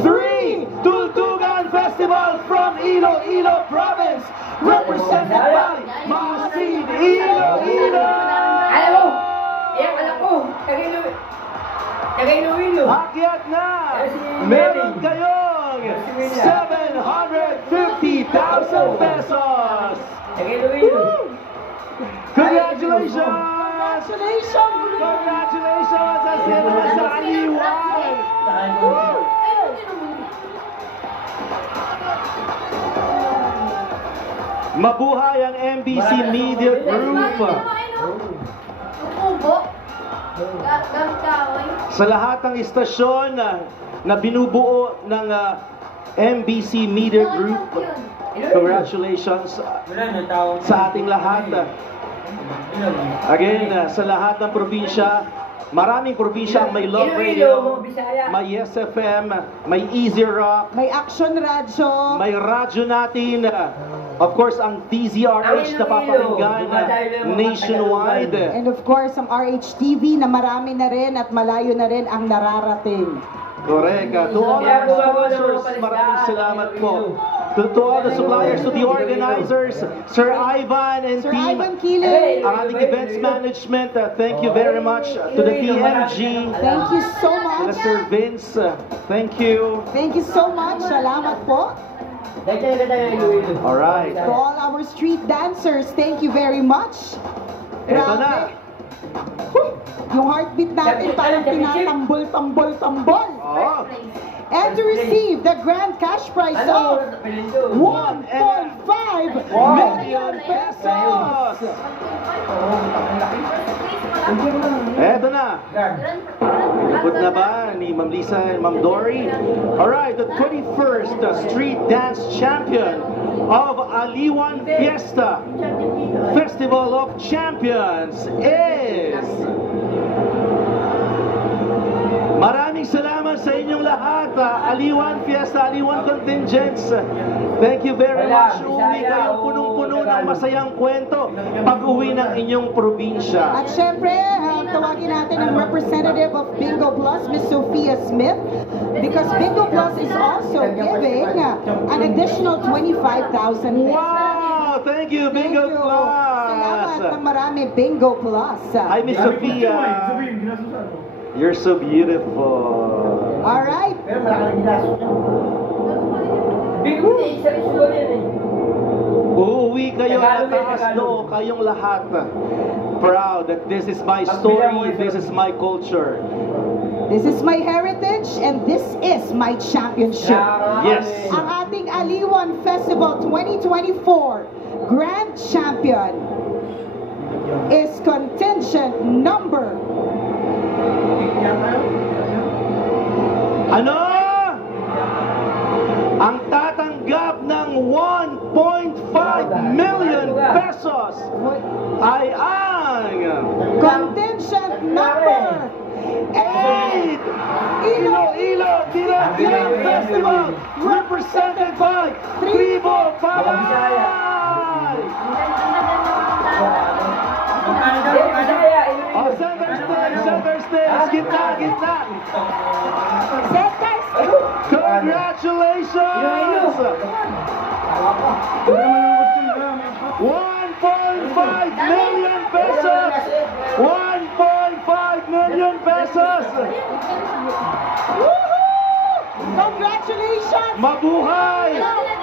3, Tultugan Festival from Iloilo Province, represented by Masin Iloilo! Alam mo, iyak anak ko. Kagilo. million pesos! Kay Iloilo. Congratulations! Congratulations! Congratulations! Ang sino naman sa Aliwan! Mabuhay ang MBC Media Group! Ubo. Gamit Sa lahat ng istasyon na binubuo ng MBC Media Group, congratulations Wala na tao. sa ating lahat. Again, sa lahat ng probinsya, maraming probinsya ang may Love Radio, may SFM, may Easy Rock, May Action Radio. may radyo natin, of course, ang DZRH na papakinggan nationwide. And of course, ang RHTV na marami na rin at malayo na rin ang nararating. Correct. To all our sponsors, maraming salamat po. To all the suppliers, to the organizers, Sir Ivan and Sir team, Ivan Kiling, ang ating events management, thank you very much. To the DMG, thank you so to much. Sir Vince, thank you. Thank you so much. Salamat po. Dahil tayo Iloilo. Alright. To all our street dancers, thank you very much. Eto na. Whew! Yung heartbeat natin parang tinatambol-tambol-tambol. Oh. And to receive the grand cash prize of 1.5 million pesos. Eto na. Ikot na ba ni Ma'am Lisa and Ma'am Dory? Alright, the 21st Street Dance Champion of Aliwan Fiesta Festival of Champions is... Maraming salamat sa inyong lahat. Aliwan Fiesta, Aliwan Contingents. Thank you very much. Uwi kayong punong-puno ng masayang kwento pag-uwi ng inyong probinsya. At syempre, tawagin natin ang representative of Bingo Plus, Miss Sophia Smith, because Bingo Plus is also giving an additional 25,000 pesos. Wow! Thank you, Thank Bingo you. Plus! Salamat ng marami, Bingo Plus. Hi, Miss Sophia. You're so beautiful. Alright. Pero malaki ng ginasok niya. Bigo niya, isa rin siguro yan eh. Uuwi kayo Tagalog at eh, taas Tagalog. noo kayong lahat. Proud that this is my story, this is my culture. This is my heritage and this is my championship. Yes. Ang ating Aliwan Festival 2024 Grand Champion is contingent number Ano? Ang tatanggap ng 1.5 million pesos ay ang contingent number 8 Iloilo Direct Festival represented by Tribo Pabay! Oh, center stage, gitna. Centers. Congratulations! 1.5 million pesos! 1.5 million pesos! Congratulations! Mabuhay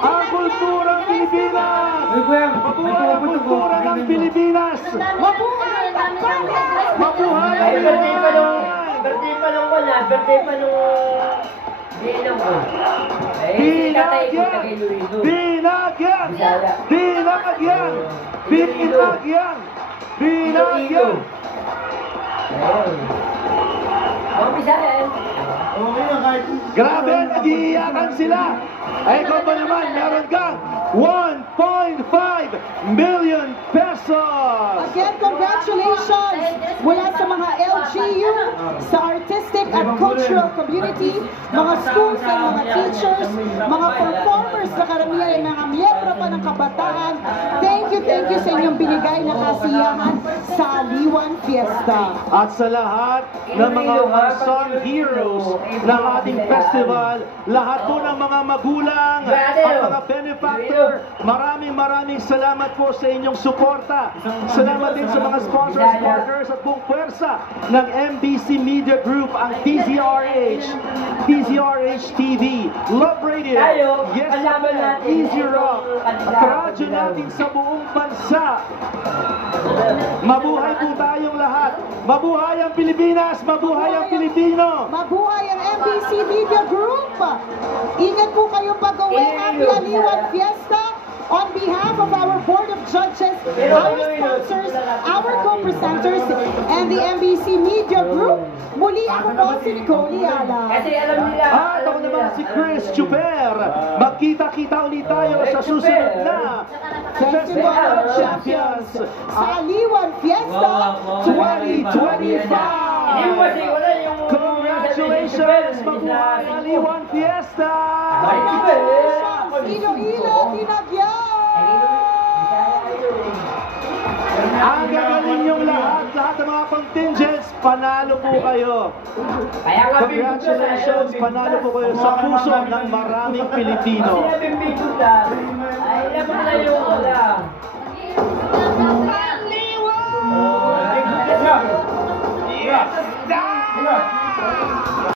ang kulturang Pilipinas! Mabuhay ang kultura ng Pilipinas! Mabuhay ang Pilipinas! Mabuhay Ay, ang birthday pa nung wala, birthday pa nung ginang ko. Eh, si tatay ko taga Iloilo. Binagyan! Bisaya. Binagyan! Binagyan! Binagyan! Ayun. Mga Bisaya eh. Grabe, nag-iiyakan sila! Ay, ikaw ba naman, meron kang 1.5 million pesos! Again, congratulations mula sa mga LGU, sa artistic at cultural community, mga schools at mga teachers, mga performers na karamihan ay mga miyembro pa ng kabataan. Thank you sa inyong binigay na kasiyahan sa Aliwan Fiesta. At sa lahat ng mga unsung heroes ng ating festival, lahat po ng mga magulang at mga benefactor, maraming salamat po sa inyong suporta. Salamat din sa mga sponsors, partners at buong pwersa ng MBC Media Group, ang DZRH, DZRH TV, Love Radio, Yes FM, Easy Rock, at radyo natin sa buong bansa. Mabuhay po tayong lahat. Mabuhay ang Pilipinas, mabuhay ang Pilipino. Mabuhay ang MBC Media Group. Ingat po kayo pag-uwi. Happy Aliwan Fiesta. On behalf of our Board of Judges, our sponsors, our co-presenters, and the MBC Media Group, muli ako po si Nicole Ayala. Kasi alam nila, At ako naman si Chris Chuper. Magkita-kita ulit tayo sa susunod na Festival of Champions sa Aliwan Fiesta 2025. Hindi mo kasi wala yung... Congratulations! Mabuhay Aliwan Fiesta! Iloilo, Tinagyan! Ang gagaling niyong lahat ng mga contingents, panalo po kayo. Kaya nga Congratulations, panalo po kayo sa puso ng maraming Pilipino. Sinabi bigod ay alam mo na yung wala.